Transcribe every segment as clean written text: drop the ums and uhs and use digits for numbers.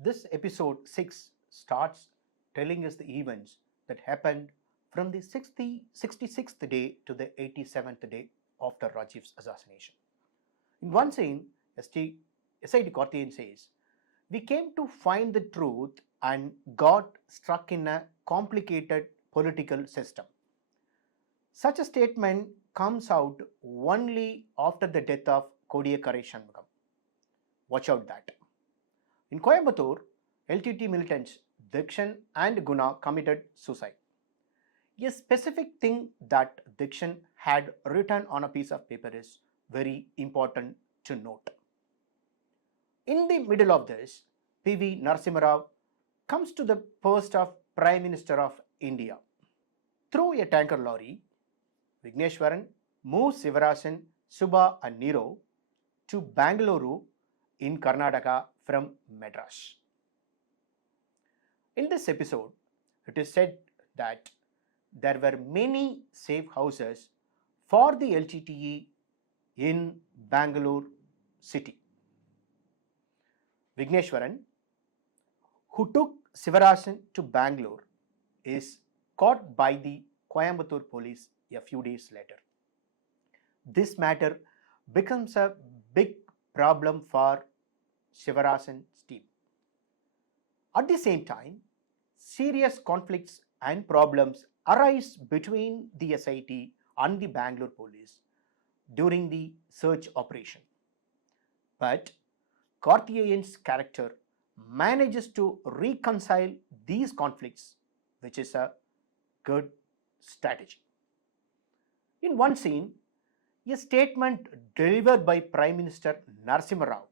This episode 6 starts telling us the events that happened from the 66th day to the 87th day after Rajiv's assassination. In one scene, SID Karthikeyan says, "We came to find the truth and got stuck in a complicated political system." Such a statement comes out only after the death of Kodiyakare Shanmugam. Watch out that. In Coimbatore, LTT militants Dikshan and Guna committed suicide. A specific thing that Dikshan had written on a piece of paper is very important to note. In the middle of this, P.V. Narasimha Rao comes to the post of Prime Minister of India. Through a tanker lorry, Vigneshwaran moves Sivarasan, Subba and Nero to Bangalore in Karnataka from Madras. In this episode, it is said that there were many safe houses for the LTTE in Bangalore city. Vigneshwaran, who took Sivarasan to Bangalore, is caught by the Coimbatore police a few days later. This matter becomes a big problem for Sivarasan's team. At the same time, serious conflicts and problems arise between the SIT and the Bangalore police during the search operation. But Karthikeyan's character manages to reconcile these conflicts, which is a good strategy. In one scene, a statement delivered by Prime Minister Narasimha Rao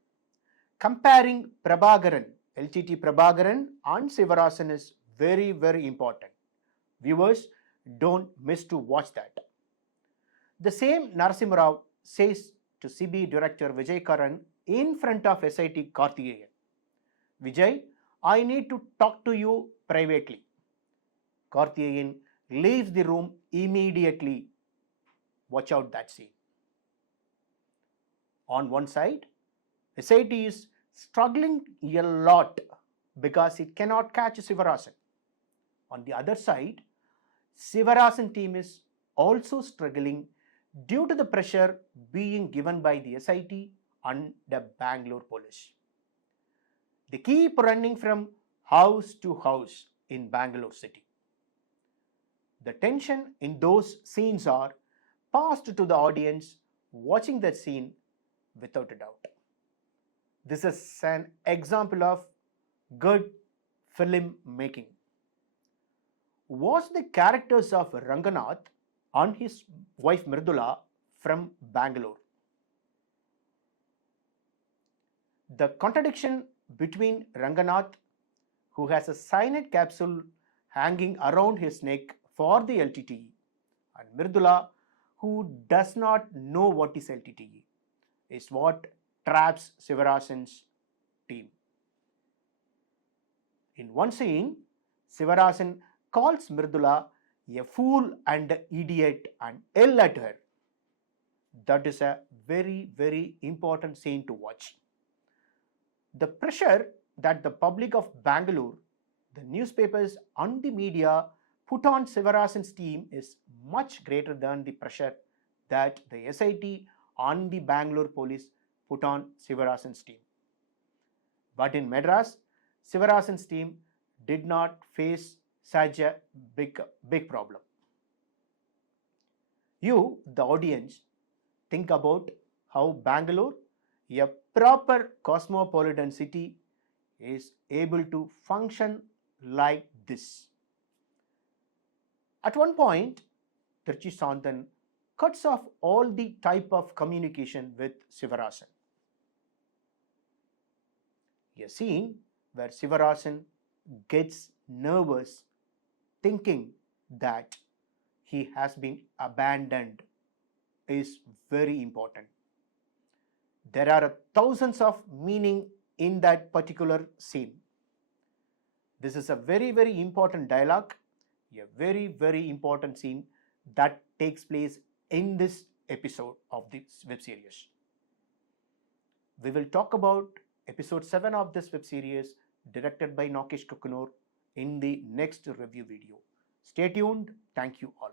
comparing Prabhakaran, LTT Prabhakaran and Sivarasan is very, very important. Viewers, don't miss to watch that. The same Narasimha Rao says to CB Director Vijay Karan in front of SIT Karthikeyan, "Vijay, I need to talk to you privately." Karthikeyan leaves the room immediately. Watch out that scene. On one side, SIT is struggling a lot because it cannot catch Sivarasan. On the other side, Sivarasan team is also struggling due to the pressure being given by the SIT and the Bangalore police. They keep running from house to house in Bangalore city. The tension in those scenes are passed to the audience watching that scene without a doubt. This is an example of good film making. Was the characters of Ranganath and his wife Mridula from Bangalore. The contradiction between Ranganath, who has a cyanide capsule hanging around his neck for the LTTE, and Mridula, who does not know what is LTTE, is what traps Sivarasan's team. In one scene, Sivarasan calls Mridula a fool and an idiot and yell at her. That is a very, very important scene to watch. The pressure that the public of Bangalore, the newspapers and the media put on Sivarasan's team is much greater than the pressure that the SIT and the Bangalore police put on Sivarasan's team. But in Madras, Sivarasan's team did not face such a big problem. You, the audience, think about how Bangalore, a proper cosmopolitan city, is able to function like this. At one point, Tirchi Santhan cuts off all the type of communication with Sivarasan. A scene where Sivarasan gets nervous thinking that he has been abandoned is very important. There are thousands of meaning in that particular scene. This is a very, very important dialogue, a very, very important scene that takes place in this episode of this web series. We will talk about episode 7 of this web series directed by Nokesh Kukunor, in the next review video. Stay tuned. Thank you all.